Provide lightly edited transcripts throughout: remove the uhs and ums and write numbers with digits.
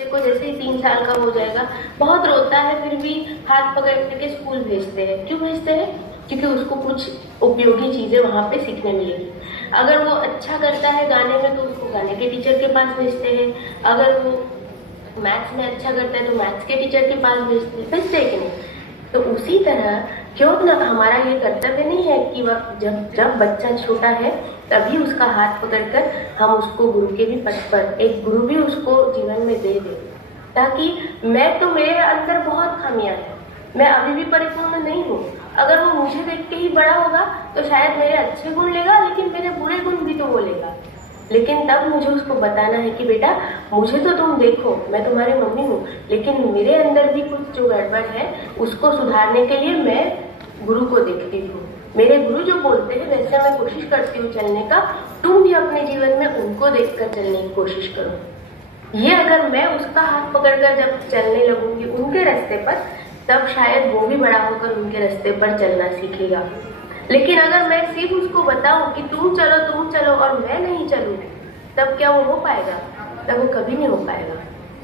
बच्चे को जैसे ही 3 साल का हो जाएगा, बहुत रोता है, फिर भी हाथ पकड़ के स्कूल भेजते हैं। क्यों भेजते हैं? क्योंकि उसको कुछ उपयोगी चीज़ें वहाँ पे सीखने मिलेगी। अगर वो अच्छा करता है गाने में तो उसको गाने के टीचर के पास भेजते हैं। अगर वो मैथ्स में अच्छा करता है तो मैथ्स के टीचर के पास भेजते हैं कि नहीं? तो उसी तरह क्यों ना हमारा ये कर्तव्य नहीं है कि वह जब जब बच्चा छोटा है तभी उसका हाथ पकड़कर हम उसको गुरु के भी पथ पर एक गुरु भी उसको जीवन में दे दे, ताकि मेरे अंदर बहुत खामियां हैं, मैं अभी भी परिपूर्ण नहीं हूँ। अगर वो मुझे देख के ही बड़ा होगा तो शायद मेरे अच्छे गुण लेगा, लेकिन मेरे बुरे गुण भी तो वो लेगा। लेकिन तब मुझे उसको बताना है कि बेटा, मुझे तो तुम देखो, मैं तुम्हारी मम्मी हूँ, लेकिन मेरे अंदर भी कुछ जो गड़बड़ है उसको सुधारने के लिए मैं गुरु को देखती हूँ। मेरे गुरु जो बोलते हैं वैसे मैं कोशिश करती हूँ चलने का, तुम भी अपने जीवन में उनको देखकर चलने की कोशिश करो। ये अगर मैं उसका हाथ पकड़कर जब चलने लगूंगी उनके रास्ते पर, तब शायद वो भी बड़ा होकर उनके रास्ते पर चलना सीखेगा। लेकिन अगर मैं सिर्फ उसको बताऊं कि तुम चलो और मैं नहीं चलूं, तब क्या वो हो पाएगा? तब वो कभी नहीं हो पाएगा।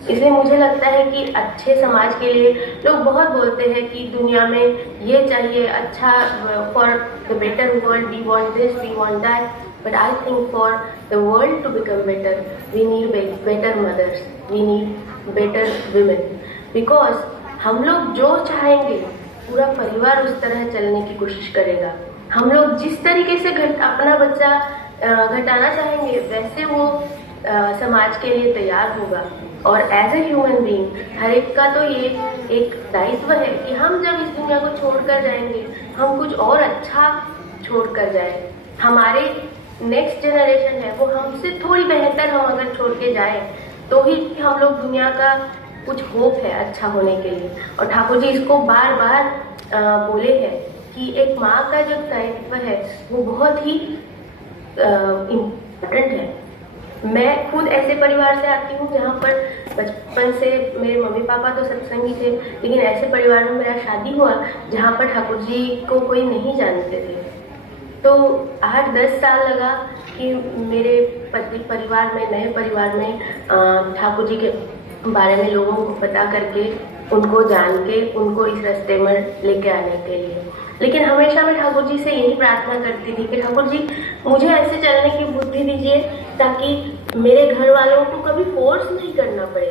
इसलिए मुझे लगता है कि अच्छे समाज के लिए लोग बहुत बोलते हैं कि दुनिया में ये चाहिए, अच्छा, for the better world we want this, we want that, but I think for the world to become better we need better mothers, we need better women. Because हम लोग जो चाहेंगे पूरा परिवार उस तरह चलने की कोशिश करेगा। हम लोग जिस तरीके से अपना बच्चा घटाना चाहेंगे वैसे वो समाज के लिए तैयार होगा। और एज ए ह्यूमन बीइंग हर एक का तो ये एक दायित्व है कि हम जब इस दुनिया को छोड़कर जाएंगे हम कुछ और अच्छा छोड़कर जाए। हमारे नेक्स्ट जनरेशन है वो हमसे थोड़ी बेहतर हम अगर छोड़ के जाए तो ही हम लोग दुनिया का कुछ होप है अच्छा होने के लिए। और ठाकुर जी इसको बार बार बोले हैं कि एक माँ का जो दायित्व है वो बहुत ही इम्पोर्टेंट है। मैं खुद ऐसे परिवार से आती हूँ जहाँ पर बचपन से मेरे मम्मी पापा तो सत्संगी थे, लेकिन ऐसे परिवार में मेरा शादी हुआ जहाँ पर ठाकुर जी को कोई नहीं जानते थे। तो 8-10 साल लगा कि मेरे परिवार में, नए परिवार में ठाकुर जी के बारे में लोगों को पता करके, उनको जान के, उनको इस रास्ते में लेके आने के लिए। लेकिन हमेशा मैं ठाकुर जी से यही प्रार्थना करती थी कि ठाकुर जी मुझे ऐसे चलने की बुद्धि दीजिए ताकि मेरे घर वालों को कभी फोर्स नहीं करना पड़े,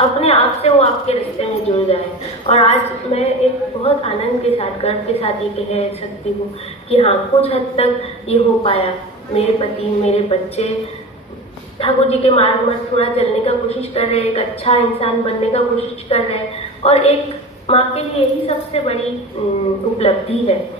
अपने आप से वो आपके रास्ते में जुड़ जाए। और आज मैं एक बहुत आनंद के साथ, गर्व के साथ ये कह सकती हूँ कि हाँ, कुछ हद तक ये हो पाया। मेरे पति, मेरे बच्चे ठाकुर जी के मार्ग में थोड़ा चलने का कोशिश कर रहे हैं, एक अच्छा इंसान बनने का कोशिश कर रहे हैं, और एक माँ के लिए यही सबसे बड़ी उपलब्धि है।